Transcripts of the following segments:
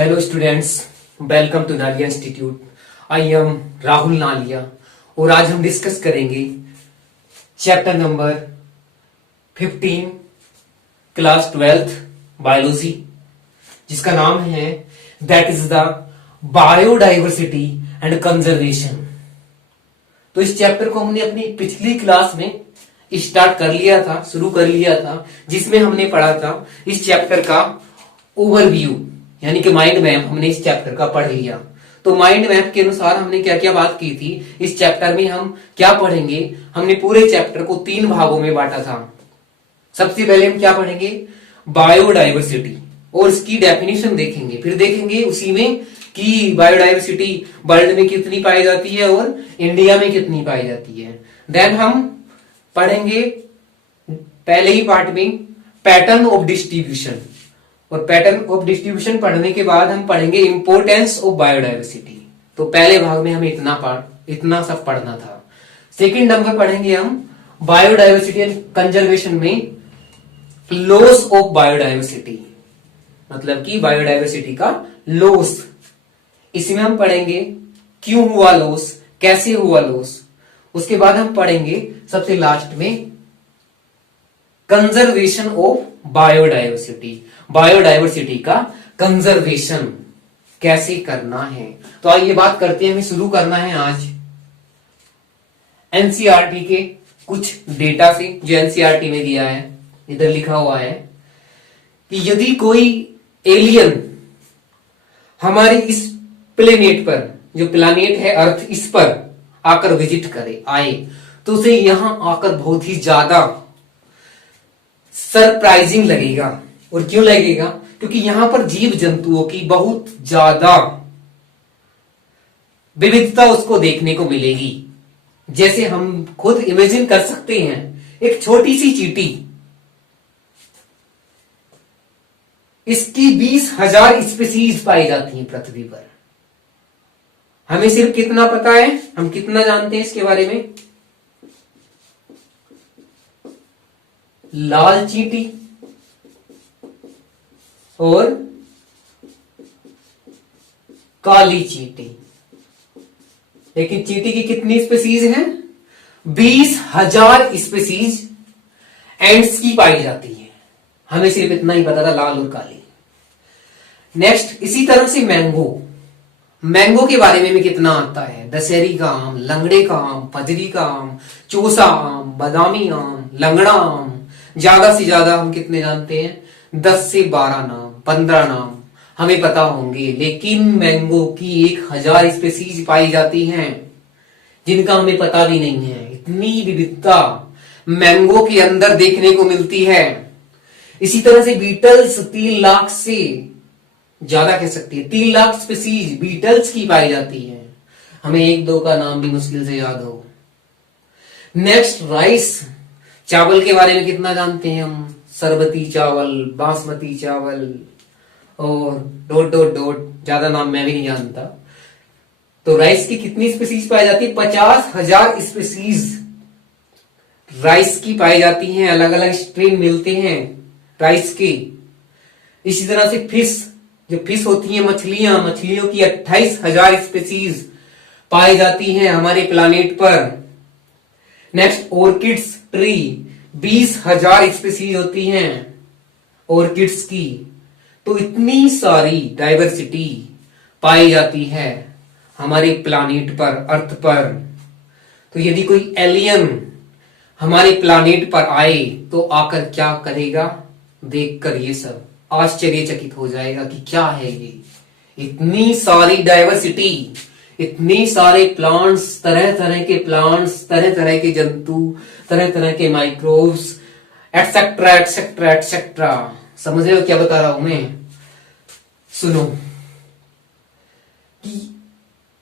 Hello students, welcome to Nalia institute. I am Rahul Nalia और आज हम डिस्कस करेंगे chapter number 15 class 12th biology, जिसका नाम है that is the biodiversity and conservation. तो इस चैप्टर को हमने अपनी पिछली क्लास में स्टार्ट कर लिया था, शुरू कर लिया था, जिसमें हमने पढ़ा था इस चैप्टर का ओवरव्यू, यानी कि माइंड मैप हमने इस चैप्टर का पढ़ लिया। तो माइंड मैप के अनुसार हमने क्या क्या बात की थी, इस चैप्टर में हम क्या पढ़ेंगे। हमने पूरे चैप्टर को 3 भागों में बांटा था। सबसे पहले हम क्या पढ़ेंगे, बायोडाइवर्सिटी, और इसकी डेफिनेशन देखेंगे। फिर देखेंगे उसी में कि बायोडाइवर्सिटी वर्ल्ड में कितनी पाई जाती है और इंडिया में कितनी पाई जाती है। देन हम पढ़ेंगे पहले ही पार्ट में पैटर्न ऑफ डिस्ट्रीब्यूशन, और पैटर्न ऑफ डिस्ट्रीब्यूशन पढ़ने के बाद हम पढ़ेंगे इंपोर्टेंस ऑफ बायोडाइवर्सिटी। तो पहले भाग में हमें इतना सब पढ़ना था। सेकंड नंबर पढ़ेंगे हम बायोडाइवर्सिटी एंड कंजर्वेशन में लॉस ऑफ बायोडाइवर्सिटी, मतलब कि बायोडाइवर्सिटी का लॉस। इसमें हम पढ़ेंगे क्यों हुआ लॉस, कैसे हुआ लॉस। उसके बाद हम पढ़ेंगे सबसे लास्ट में कंजर्वेशन ऑफ बायोडाइवर्सिटी, बायोडाइवर्सिटी का कंजर्वेशन कैसे करना है। तो आइए बात करते हैं, हमें शुरू करना है आज एनसीईआरटी के कुछ डेटा से, जो एनसीईआरटी में दिया है। इधर लिखा हुआ है कि यदि कोई एलियन हमारे इस प्लेनेट पर, जो प्लेनेट है अर्थ, इस पर आकर विजिट आए, तो उसे यहां आकर बहुत ही ज्यादा सरप्राइजिंग लगेगा। और क्यों लगेगा? क्योंकि यहां पर जीव जंतुओं की बहुत ज्यादा विविधता उसको देखने को मिलेगी। जैसे हम खुद इमेजिन कर सकते हैं, एक छोटी सी चींटी, इसकी 20,000 स्पीसीज पाई जाती हैं पृथ्वी पर। हमें सिर्फ कितना पता है, हम कितना जानते हैं इसके बारे में? लाल चींटी और काली चींटी। लेकिन चींटी की कितनी स्पीसीज हैं? 20,000 स्पीसीज एंड्स की पाई जाती है। हमें सिर्फ इतना ही पता था, लाल और काली। नेक्स्ट, इसी तरह से मैंगो के बारे में भी कितना आता है? दशहरी का आम, लंगड़े का आम, फजरी का आम, चूसा आम, बादामी आम, लंगड़ा आम। ज्यादा से ज्यादा हम कितने जानते हैं? 10 से 12 नाम, 15 नाम हमें पता होंगे। लेकिन मैंगो की 1,000 स्पीसीज पाई जाती हैं, जिनका हमें पता भी नहीं है। इतनी विविधता मैंगो के अंदर देखने को मिलती है। इसी तरह से बीटल्स 3 लाख से ज्यादा कह सकती है, 3 लाख स्पीसीज बीटल्स की पाई जाती है। हमें 1-2 का नाम भी मुश्किल से याद हो। नेक्स्ट, राइस, चावल के बारे में कितना जानते हैं हम? सरबती चावल, बासमती चावल और डॉट डॉट डॉट, ज्यादा नाम मैं भी नहीं जानता। तो राइस की कितनी स्पीसीज पाई जाती है? 50,000 स्पीसीज राइस की पाई जाती हैं। अलग अलग स्ट्रीम मिलते हैं राइस के। इसी तरह से फिश, जो फिश होती हैं, मछलियों की 28,000 स्पीसीज पाई जाती हैं हमारे प्लानेट पर। नेक्स्ट, ऑर्किड्स, ट्री, 20,000 स्पीसीज होती हैं ऑर्किड्स की। तो इतनी सारी डाइवर्सिटी पाई जाती है हमारे प्लानेट पर, अर्थ पर। तो यदि कोई एलियन हमारे प्लानेट पर आए तो आकर क्या करेगा? देखकर ये सब आश्चर्यचकित हो जाएगा कि क्या है ये, इतनी सारी डाइवर्सिटी, इतने सारे प्लांट्स, तरह तरह के प्लांट्स, तरह तरह के जंतु, तरह तरह के माइक्रोब्स, एटसेट्रा एटसेट्रा एटसेट्रा। समझ रहे हो क्या बता रहा हूं मैं? सुनो, कि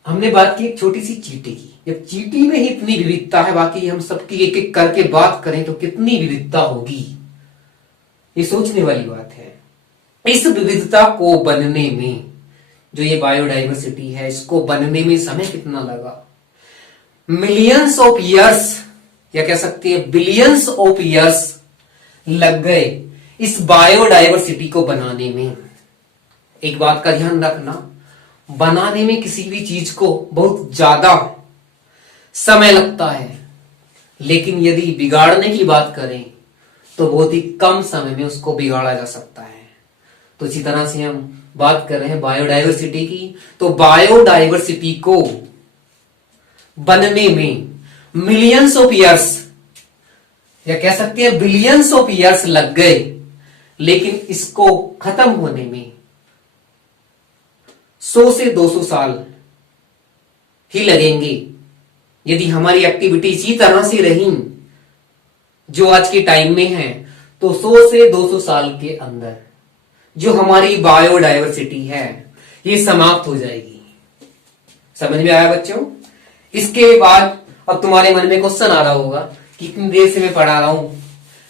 हमने बात की एक छोटी सी चींटी की। जब चींटी में ही इतनी विविधता है, बाकी हम सबकी एक एक करके बात करें तो कितनी विविधता होगी, ये सोचने वाली बात है। इस विविधता को बनने में, जो ये बायोडाइवर्सिटी है, इसको बनने में समय कितना लगा? मिलियंस ऑफ ईयर्स, या कह सकते हैं बिलियंस ऑफ ईयर्स लग गए इस बायोडाइवर्सिटी को बनाने में। एक बात का ध्यान रखना, बनाने में किसी भी चीज को बहुत ज्यादा समय लगता है, लेकिन यदि बिगाड़ने की बात करें तो बहुत ही कम समय में उसको बिगाड़ा जा सकता है। तो इसी तरह से हम बात कर रहे हैं बायोडायवर्सिटी की, तो बायोडायवर्सिटी को बनने में मिलियंस ऑफ ईयर्स या कह सकते हैं बिलियंस ऑफ ईयर्स लग गए, लेकिन इसको खत्म होने में 100 से 200 साल ही लगेंगे। यदि हमारी एक्टिविटी इसी तरह से रही जो आज के टाइम में है, तो 100 से 200 साल के अंदर जो हमारी बायोडायवर्सिटी है ये समाप्त हो जाएगी। समझ में आया बच्चों? इसके बाद अब तुम्हारे मन में क्वेश्चन आ रहा होगा कि इतनी देर से मैं पढ़ा रहा हूं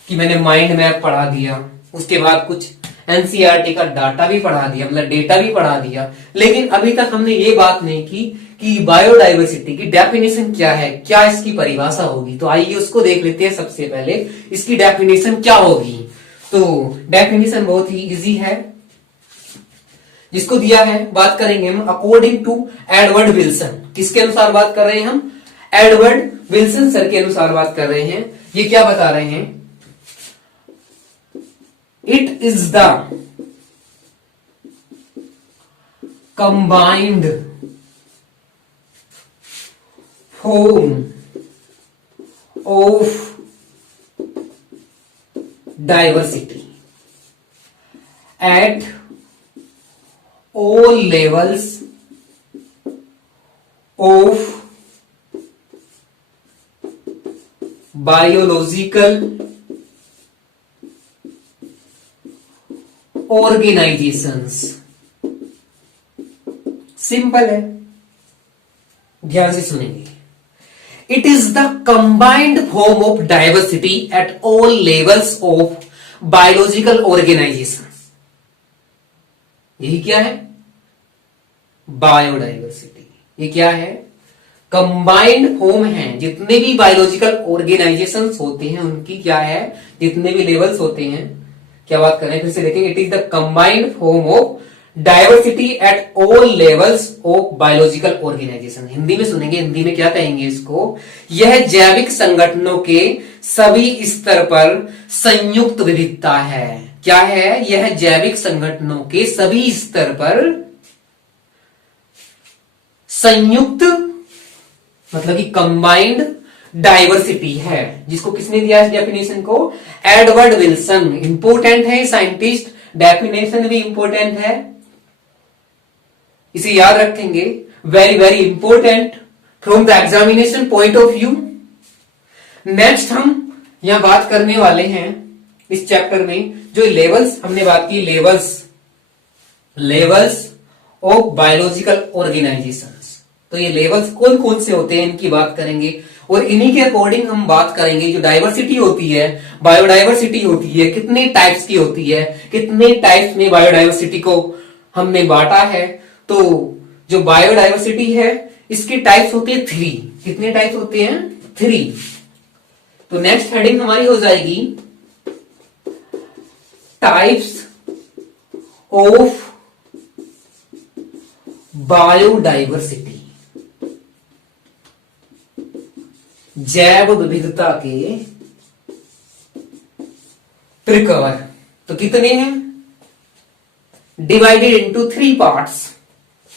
कि मैंने माइंड मैप पढ़ा दिया, उसके बाद कुछ एनसीईआरटी का डाटा भी पढ़ा दिया, मतलब डेटा भी पढ़ा दिया, लेकिन अभी तक हमने ये बात नहीं की कि बायोडायवर्सिटी की डेफिनेशन क्या है, क्या इसकी परिभाषा होगी। तो आइए उसको देख लेते हैं। सबसे पहले इसकी डेफिनेशन क्या होगी। तो डेफिनेशन बहुत ही इजी है, जिसको दिया है, बात करेंगे हम अकॉर्डिंग टू एडवर्ड विल्सन। किसके अनुसार बात कर रहे हैं हम? एडवर्ड विल्सन सर के अनुसार बात कर रहे हैं। ये क्या बता रहे हैं? It is the combined form of diversity at all levels of biological organizations। Simple है, ध्यान से सुनेंगे। It is the combined form of diversity at all levels of biological organization. यही क्या है? बायोडाइवर्सिटी। ये क्या है? कंबाइंड फॉर्म है। जितने भी बायोलॉजिकल ऑर्गेनाइजेशंस होते हैं उनकी क्या है, जितने भी लेवल्स होते हैं, क्या बात कर रहे हैं फिर से देखेंगे। It is the combined form of diversity at all levels of biological organization. Hindi में सुनेंगे, हिंदी में क्या कहेंगे इसको? यह जैविक संगठनों के सभी स्तर पर संयुक्त विविधता है। क्या है? यह जैविक संगठनों के सभी स्तर पर संयुक्त, मतलब कि कंबाइंड डाइवर्सिटी है। जिसको किसने दिया इस डेफिनेशन को? Edward Wilson. इंपोर्टेंट है साइंटिस्ट, डेफिनेशन भी इंपोर्टेंट है, इसे याद रखेंगे। Very very important from the examination point of view. Next हम यहां बात करने वाले हैं इस चैप्टर में जो लेवल्स हमने बात की, लेवल्स ऑफ बायोलॉजिकल ऑर्गेनाइजेशंस। तो ये लेवल्स कौन कौन से होते हैं इनकी बात करेंगे, और इन्हीं के अकॉर्डिंग हम बात करेंगे जो डाइवर्सिटी होती है, बायोडाइवर्सिटी होती है, कितने टाइप्स की होती है, कितने टाइप्स में बायोडाइवर्सिटी को हमने बांटा है। तो जो बायोडाइवर्सिटी है इसके टाइप्स होते हैं 3। कितने टाइप्स होते हैं? 3। तो नेक्स्ट हेडिंग हमारी हो जाएगी टाइप्स ऑफ बायोडाइवर्सिटी। जैव विविधता के प्रकार। तो कितने हैं? Divided into 3 parts.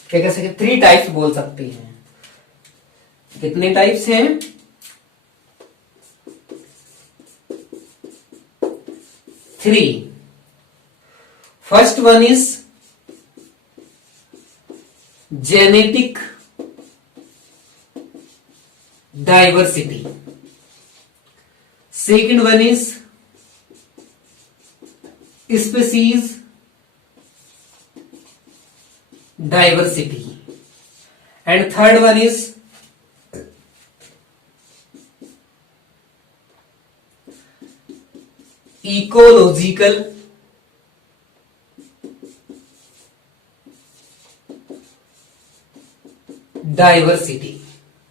क्या कह सकते? 3 टाइप्स बोल सकते हैं। कितने टाइप्स हैं? 3। First one is genetic diversity. Second one is species diversity and third one is ecological diversity.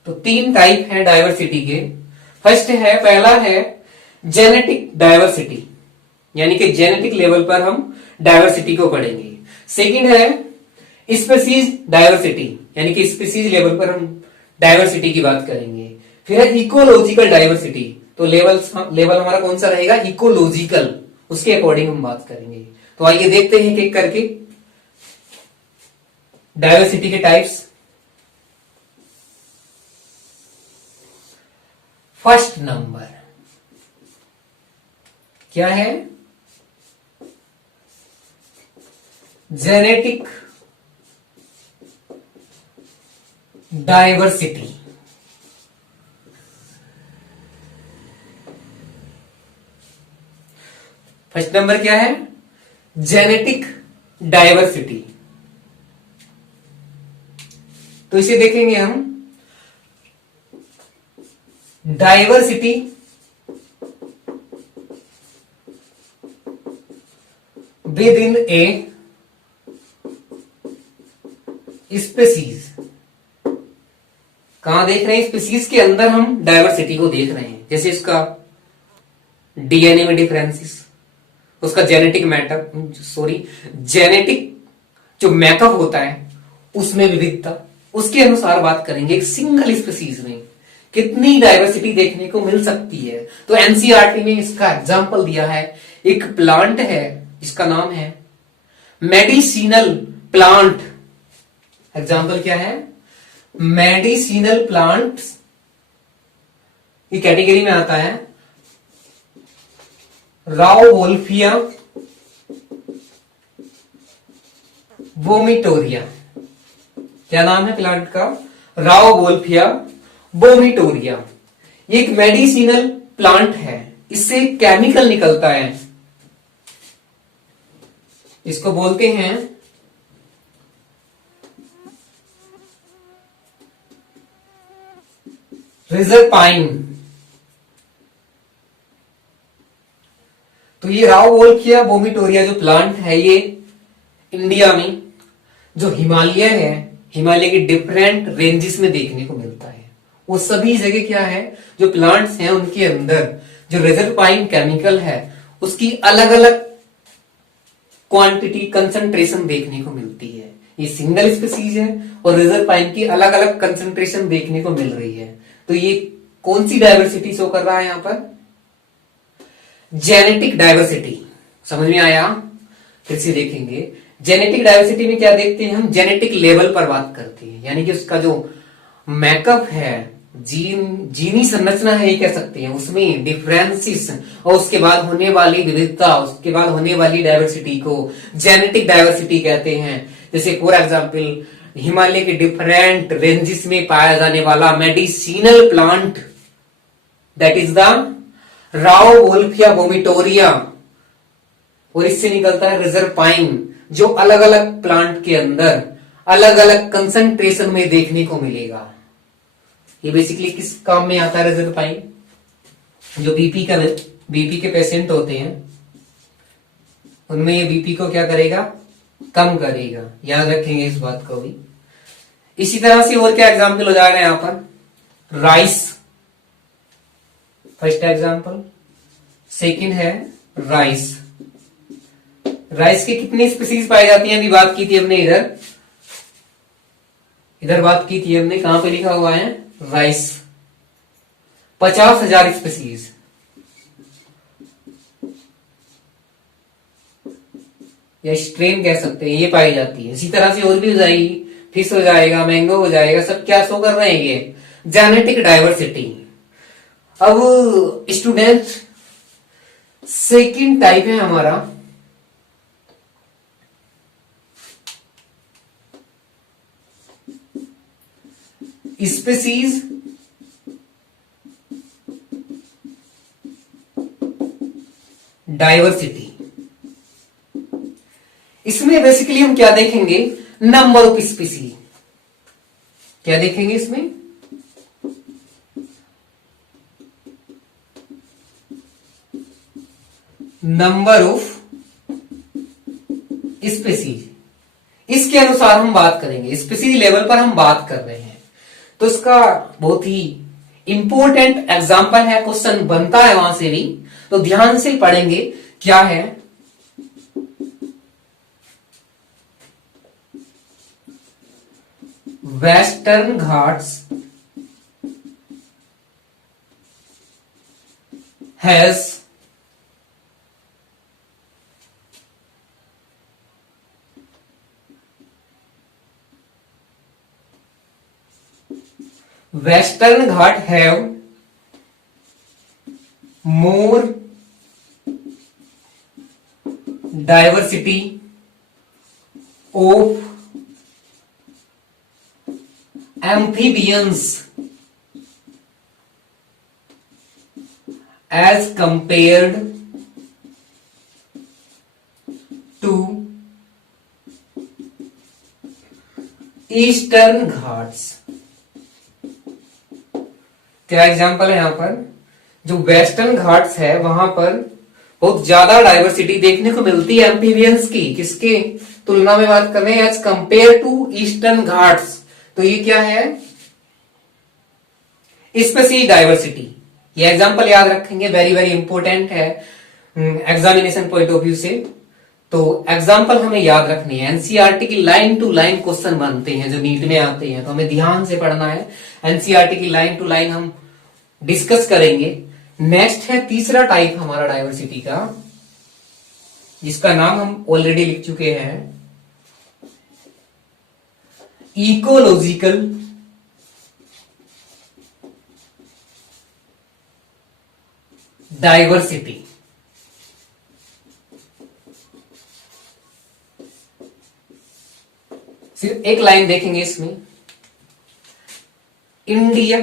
तो 3 टाइप है डाइवर्सिटी के। फर्स्ट है, पहला है जेनेटिक डाइवर्सिटी, यानी कि जेनेटिक लेवल पर हम डाइवर्सिटी को पढ़ेंगे। सेकंड है स्पीसीज डाइवर्सिटी, यानी कि स्पीसीज लेवल पर हम डाइवर्सिटी की बात करेंगे। फिर है इकोलॉजिकल डाइवर्सिटी, तो लेवल हमारा कौन सा रहेगा, इकोलॉजिकल, उसके अकॉर्डिंग हम बात करेंगे। तो आइए देखते हैं एक एक करके डाइवर्सिटी के टाइप्स। फर्स्ट नंबर क्या है, जेनेटिक डाइवर्सिटी। फर्स्ट नंबर क्या है, जेनेटिक डाइवर्सिटी। तो इसे देखेंगे हम, diversity with in a species. कहां देख रहे हैं, स्पीसीज के अंदर हम डाइवर्सिटी को देख रहे हैं। जैसे इसका डीएनए में डिफरेंसेस, उसका जेनेटिक जो मैकअप होता है उसमें विविधता, उसके अनुसार बात करेंगे एक सिंगल स्पीसीज में कितनी डाइवर्सिटी देखने को मिल सकती है। तो एनसीईआरटी में इसका एग्जाम्पल दिया है, एक प्लांट है, इसका नाम है मेडिसिनल प्लांट। एग्जाम्पल क्या है, मेडिसिनल प्लांट, ये कैटेगरी में आता है राओवोल्फिया वोमिटोरिया। क्या नाम है प्लांट का, राओवोल्फिया वोमिटोरिया। एक मेडिसिनल प्लांट है, इससे केमिकल निकलता है, इसको बोलते हैं रिजरपाइन। तो ये राओवोल्फिया वोमिटोरिया जो प्लांट है, ये इंडिया में जो हिमालय है, हिमालय के डिफरेंट रेंजेस में देखने को मिलता है। वो सभी जगह क्या है, जो प्लांट्स हैं उनके अंदर जो रिजरपाइन केमिकल है उसकी अलग अलग क्वांटिटी, कंसंट्रेशन देखने को मिलती है। ये सिंगल स्पीसीज है और रिजरपाइन की अलग अलग कंसंट्रेशन देखने को मिल रही है। तो ये कौन सी डाइवर्सिटी शो कर रहा है यहां पर, जेनेटिक डाइवर्सिटी। समझ में आया, फिर से देखेंगे। जेनेटिक डाइवर्सिटी में क्या देखते हैं हम, जेनेटिक लेवल पर बात करते हैं, यानी कि उसका जो मैकअप है, जीनी संरचना है, ये कह सकते हैं, उसमें डिफरेंसेस और उसके बाद होने वाली विविधता, उसके बाद होने वाली डाइवर्सिटी को जेनेटिक डाइवर्सिटी कहते हैं। जैसे फॉर एग्जांपल हिमालय के डिफरेंट रेंजेस में पाया जाने वाला medicinal plant, that is the Rauvolfia vomitoria, और इससे निकलता है रिजरपाइन, जो अलग अलग प्लांट के अंदर अलग अलग कंसंट्रेशन में देखने को मिलेगा। ये बेसिकली किस काम में आता है रिजरपाइन, जो बीपी के पेशेंट होते हैं उनमें ये बीपी को क्या करेगा, कम करेगा। याद रखेंगे इस बात को भी। इसी तरह से और क्या एग्जाम्पल हो जाएगा यहां पर, राइस फर्स्ट एग्जाम्पल, सेकंड है राइस। राइस की कितनी स्पीसीज पाई जाती हैं, अभी बात की थी हमने, इधर बात की थी हमने, कहां पे लिखा हुआ है, राइस 50,000 स्पीसीज। या स्ट्रेन कह सकते हैं, ये पाई जाती है। इसी तरह से और भी हो जाएगी, फिश हो जाएगा, मैंगो हो जाएगा, सब क्या शो कर रहे हैं, ये जेनेटिक डाइवर्सिटी। अब स्टूडेंट सेकंड टाइप है हमारा स्पीसीज डाइवर्सिटी। इसमें बेसिकली हम क्या देखेंगे, नंबर ऑफ स्पीसीज। क्या देखेंगे इसमें, नंबर ऑफ स्पीसीज। इसके अनुसार हम बात करेंगे, स्पीसीज लेवल पर हम बात कर रहे हैं। तो इसका बहुत ही इंपॉर्टेंट एग्जांपल है, क्वेश्चन बनता है वहां से भी, तो ध्यान से पढ़ेंगे। क्या है, western Ghats has Western Ghat have more diversity of amphibians as compared to Eastern Ghats। क्या एग्जाम्पल है यहां पर, जो वेस्टर्न घाट्स है वहां पर बहुत ज्यादा डाइवर्सिटी देखने को मिलती है एम्फीबियंस की, किसके तुलना में बात कर रहे हैं, as compare to Eastern Ghats. तो ये क्या है, स्पेसीज डाइवर्सिटी। ये एग्जाम्पल याद रखेंगे, वेरी वेरी इंपॉर्टेंट है एग्जामिनेशन पॉइंट ऑफ व्यू से। तो एग्जाम्पल हमें याद रखनी है, एनसीईआरटी की लाइन टू लाइन क्वेश्चन बनते हैं जो नीट में आते हैं, तो हमें ध्यान से पढ़ना है। एनसीईआरटी की लाइन टू लाइन हम डिस्कस करेंगे। नेक्स्ट है तीसरा टाइप हमारा डाइवर्सिटी का, जिसका नाम हम ऑलरेडी लिख चुके हैं, इकोलॉजिकल डाइवर्सिटी। सिर्फ एक लाइन देखेंगे इसमें, India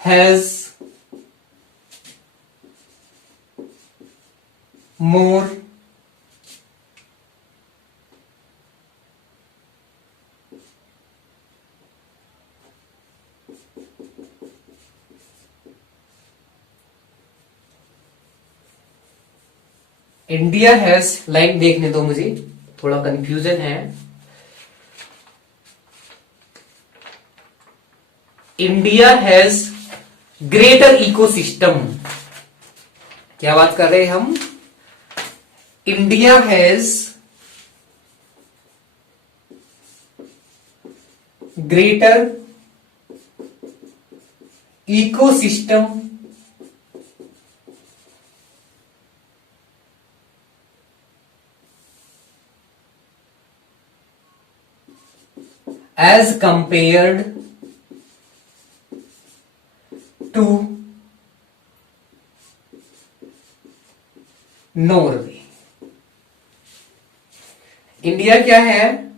has more India has, line देखने दो मुझे, थोड़ा कंफ्यूजन है। India has greater ecosystem. क्या बात कर रहे हैं हम, India has greater ecosystem as compared to Norway. India क्या है,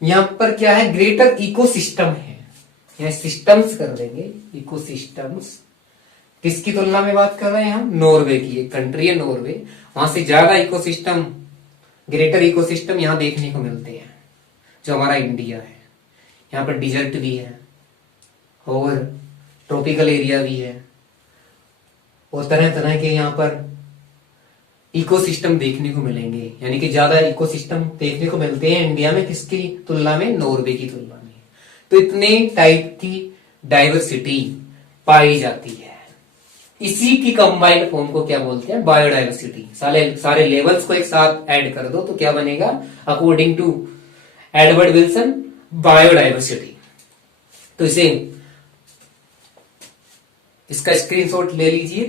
यहां पर क्या है, ग्रेटर इकोसिस्टम है, यहां सिस्टम्स कर देंगे, इकोसिस्टम्स। किसकी तुलना में बात कर रहे हैं हम, नॉर्वे की, एक कंट्री है नॉर्वे, वहां से ज्यादा इकोसिस्टम, ग्रेटर इकोसिस्टम यहां देखने को मिलते हैं जो हमारा इंडिया है। यहाँ पर डिजर्ट भी है और ट्रॉपिकल एरिया भी है और तरह तरह के यहाँ पर इकोसिस्टम देखने को मिलेंगे, यानी कि ज्यादा इकोसिस्टम देखने को मिलते हैं इंडिया में, किसकी तुलना में, नॉर्वे की तुलना में। तो इतने टाइप की डाइवर्सिटी पाई जाती है। इसी की कंबाइंड फॉर्म को क्या बोलते हैं, बायोडाइवर्सिटी। सारे लेवल्स को एक साथ ऐड कर दो तो क्या बनेगा, according to Edward Wilson, biodiversity. तो इसका स्क्रीनशॉट ले लीजिए।